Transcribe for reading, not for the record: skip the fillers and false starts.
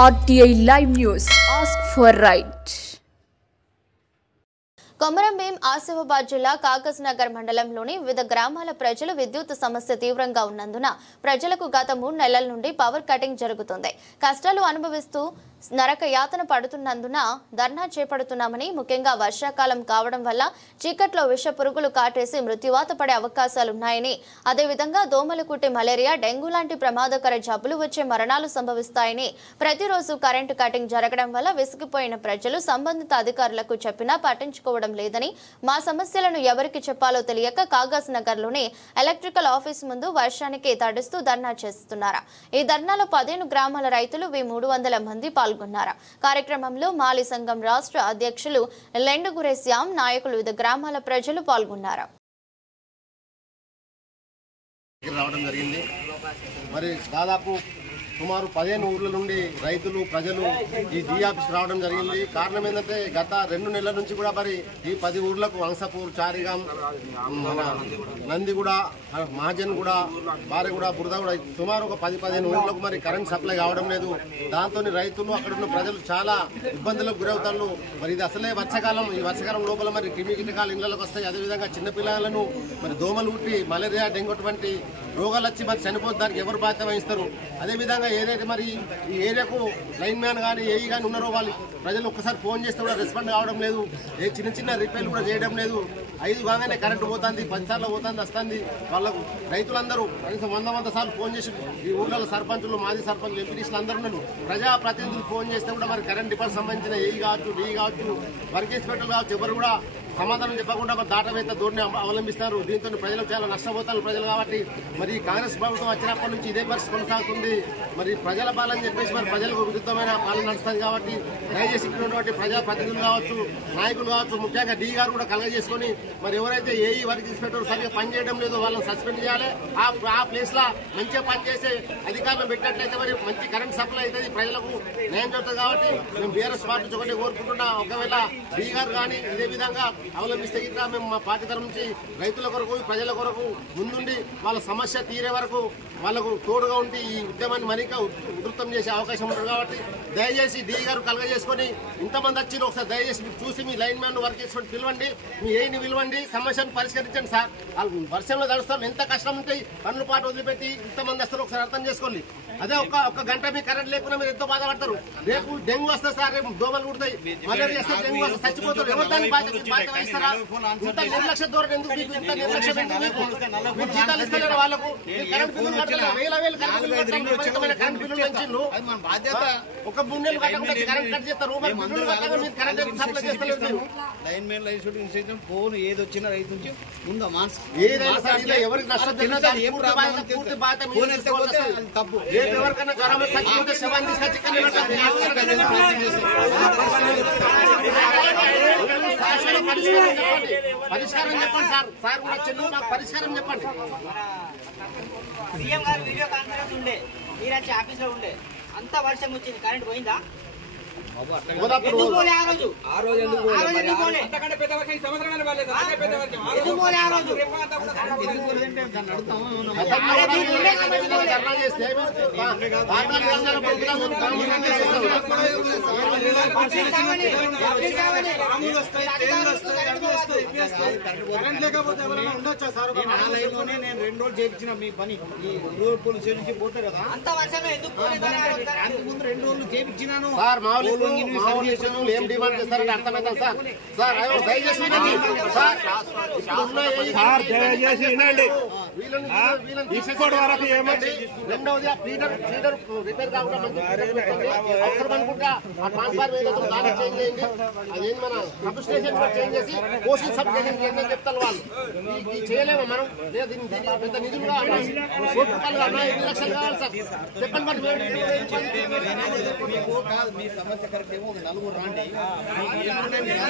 RTI Live News. Ask for right. Komaram Bheem Asifabad జిల్లా కాగజ్ నగర్ మండలంలోని వివిధ గ్రామాల ప్రజలు విద్యుత్ సమస్య తీవ్రంగా ఉన్నందున ప్రజలకు గత 3 నెలల నుండి పవర్ కటింగ్ జరుగుతుంది. కష్టాలు అనుభవిస్తూ నరక యాతన పడుతున్నందున ధర్నా చేపడుతున్నామని, ముఖ్యంగా వర్షాకాలం కావడం వల్ల చీకట్లో విష పురుగులు కాటేసి మృత్యువాత పడే అవకాశాలున్నాయని, అదేవిధంగా దోమలు కుట్టి మలేరియా, డెంగ్యూ లాంటి ప్రమాదకర జబ్బులు వచ్చే మరణాలు సంభవిస్తాయని, ప్రతిరోజు కరెంటు కటింగ్ జరగడం వల్ల విసిగిపోయిన ప్రజలు సంబంధిత అధికారులకు చెప్పినా పట్టించుకోవడం లేదని, మా సమస్యలను ఎవరికి చెప్పాలో తెలియక కాగజ్ నగర్లోని ఎలక్ట్రికల్ ఆఫీస్ ముందు వర్షానికి తడుస్తూ ధర్నా చేస్తున్నారు. ఈ ధర్నాలో 15 గ్రామాల రైతులు 300 మంది పాల్గొన్నారు. కార్యక్రమంలో మాలి సంఘం రాష్ట్ర అధ్యక్షులు లెండుగురే శ్యామ్, నాయకులు, వివిధ గ్రామాల ప్రజలు పాల్గొన్నారు. దాదాపు సుమారు 15 ఊర్ల నుండి రైతులు ప్రజలు ఈ డీ ఆఫీస్ రావడం జరిగింది. కారణం ఏంటంటే గత 2 నెలల నుంచి కూడా మరి ఈ 10 ఊర్లకు వంశపూర్, చారిగాం, నందిగూడ, మహాజన్గూడ, బారెగూడ, బురదగూడ సుమారు ఒక 10-15 ఊర్లకు మరి కరెంట్ సప్లై కావడం లేదు. దాంతో రైతులు అక్కడ ఉన్న ప్రజలు చాలా ఇబ్బందులకు గురవుతారు. మరి ఇది అసలే వర్షాకాలం. ఈ వర్షాకాలం లోపల మరి క్రిమి కీటకాలు ఇళ్లకు వస్తాయి. అదేవిధంగా చిన్నపిల్లలను మరి దోమలు కుట్టి మలేరియా, డెంగ్యూ వంటి రోగాలు వచ్చి మరి చనిపోతే దానికి ఎవరు బాధ్యత వహిస్తారు? అదేవిధంగా ఏదైతే మరి ఈ ఏరియాకు లైన్ మ్యాన్ కానీ ఏఈ కానీ ఉన్నారో వాళ్ళు ప్రజలు ఒక్కసారి ఫోన్ చేస్తే కూడా రెస్పాండ్ కావడం లేదు. చిన్న రిపేర్లు కూడా చేయడం లేదు. 5 కాగానే కరెంటు పోతుంది, 10 సార్లు పోతుంది, వస్తుంది. వాళ్ళకు రైతులందరూ కనీసం 100 సార్లు ఫోన్ చేసి ఈ ఊళ్ళలో సర్పంచులు, మాజీ సర్పంచులు, ఎంపీటీసీలు అందరూ ఉన్నారు. ప్రజాప్రతినిధులు ఫోన్ చేస్తే కూడా మరి కరెంట్ డిపార్ట్మెంట్ సంబంధించిన ఏఈ కావచ్చు, డీ కావచ్చు, వర్క్ ఇన్స్పెక్టర్లు కావచ్చు, ఎవరు కూడా సమాధానం చెప్పకుండా మరి దాటవేత ధోరణి అవలంబిస్తారు. దీంతో ప్రజలు చాలా నష్టపోతారు ప్రజలు. కాబట్టి మరి కాంగ్రెస్ ప్రభుత్వం వచ్చినప్పటి నుంచి ఇదే పరిస్థితి కొనసాగుతుంది. మరి ప్రజల పాలన చెప్పేసి మరి ప్రజలకు విరుద్ధమైన పాలన నడుస్తుంది. కాబట్టి దయచేసి ఇటువంటి ప్రజాప్రతినిధులు కావచ్చు, నాయకులు కావచ్చు, ముఖ్యంగా డీ గారు కూడా కలగజేసుకొని మరి ఎవరైతే ఏఈ వర్క్ ఇన్స్పెక్టర్ సరిగ్గా పనిచేయడం లేదో వాళ్ళని సస్పెండ్ చేయాలి. ఆ ప్లేస్ లో మంచిగా పనిచేసే అధికారులు పెట్టినట్లయితే మరి మంచి కరెంట్ సప్లై అవుతుంది, ప్రజలకు న్యాయం జరుగుతుంది. కాబట్టి మేము బీఆర్ఎస్ పార్టీ నుంచి ఒకటి కోరుకుంటున్నా, ఒకవేళ డీ గారు కానీ ఇదే విధంగా అవలంబిస్తే ఇంకా మేము మా పార్టీ తరఫు నుంచి రైతుల కొరకు, ప్రజల కొరకు ముందుండి వాళ్ళ సమస్య తీరే వరకు వాళ్ళకు తోడుగా ఉండి ఈ ఉద్యమాన్ని మరింత ఉధృతం చేసే అవకాశం ఉంటుంది. కాబట్టి దయచేసి డీ గారు కలగజేసుకొని ఇంతమంది వచ్చిన ఒకసారి దయచేసి మీరు చూసి మీ లైన్ మ్యాన్ వర్క్ చేసుకొని పిలవండి, మీ ఏని పిలవండి, సమస్యను పరిష్కరించండి. సార్ వాళ్ళు వర్షంలో తడుస్తారు, ఎంత కష్టం ఉంటాయి, పనుల పాటు వదిలిపెట్టి ఇంతమంది వస్తారు. ఒకసారి అర్థం చేసుకోండి. అదే ఒక గంట మీ కరెంట్ లేకుండా మీరు ఎంతో బాధపడతారు. రేపు డెంగ్యూ వస్తుంది సార్, రేపు దోమలు కుడతాయి, మలేరియా వస్తే డెంగ్యూ వస్తే చచ్చిపోతారు. ఎవరు దాన్ని బాధ్యత వహిస్తారా? ఇంత నిర్లక్ష్య ధోరణి ఎందుకు? ఇంత నిర్లక్ష్యం ఎందుకు? మీరు జీతాలు ఇస్తలేరు వాళ్ళకు, కరెంట్ బిల్లులు కట్టలేదు, వేల కరెంట్ బిల్లులు పెంచిండ్రు. ఒక 3 నెలలు కట్టకుండా కరెంట్ కట్ చేస్తారు. బిల్లులు కట్టగా మీరు కరెంట్ సప్లై చేస్తలేరు. లైన్ మెయిన్ లైన్ షూటింగ్ సైతం ఫోన్ ఏది వచ్చినా రైతు నుంచి ముందు ఏదైనా ఎవరికి నష్టం పూర్తి బాధ్యత తప్పు. ఎవరికైనా జ్వరం చచ్చిపోతే శవాన్ని తీసుకొచ్చి పరిష్కారం చెప్పండి సార్. సార్ కూడా చెల్లు మాకు పరిష్కారం చెప్పండి. సీఎం గారు వీడియో కాన్ఫరెన్స్ ఉండే, మీరు వచ్చి ఆఫీస్ లో ఉండే, అంత వర్షం వచ్చింది, కరెంట్ పోయిందా? నేను 2 రోజులు చేయించిన మీ పని ఈ రూరల్ పోలీస్ స్టేషన్ నుంచి పోతే కదా, అంత వర్షంలో ఎందుకు ముందు 2 రోజులు చేయించినాను. ఏం డిమాండ్ చేస్తారని అర్థమవుతాం సార్. సార్ దయచేసి వినండి సార్. దయచేసి వినండి. ఇప్పటి వరకు ఏమండి, రెండవది ఆ ఫీడర్ రిపేర్ కాకుండా అవసరం అనుకుంటా ఆ ట్రాన్స్ఫార్మర్ ఏదైతే దాన్ని చేంజ్ చేయండి. అదేంటి మన సబ్ స్టేషన్ చేంజ్ చేసి పోషన్ సబ్ స్టేషన్ చేయండి చెప్తాను వాళ్ళు. ఇది చేయలేము మనం. దీనికి పెద్ద నిధులు కావాలి, 5 లక్షలు కావాలి సార్. చెప్పండి మరి మీ సమస్య కరెక్ట్ ఏమో 4 రాండి. మీకు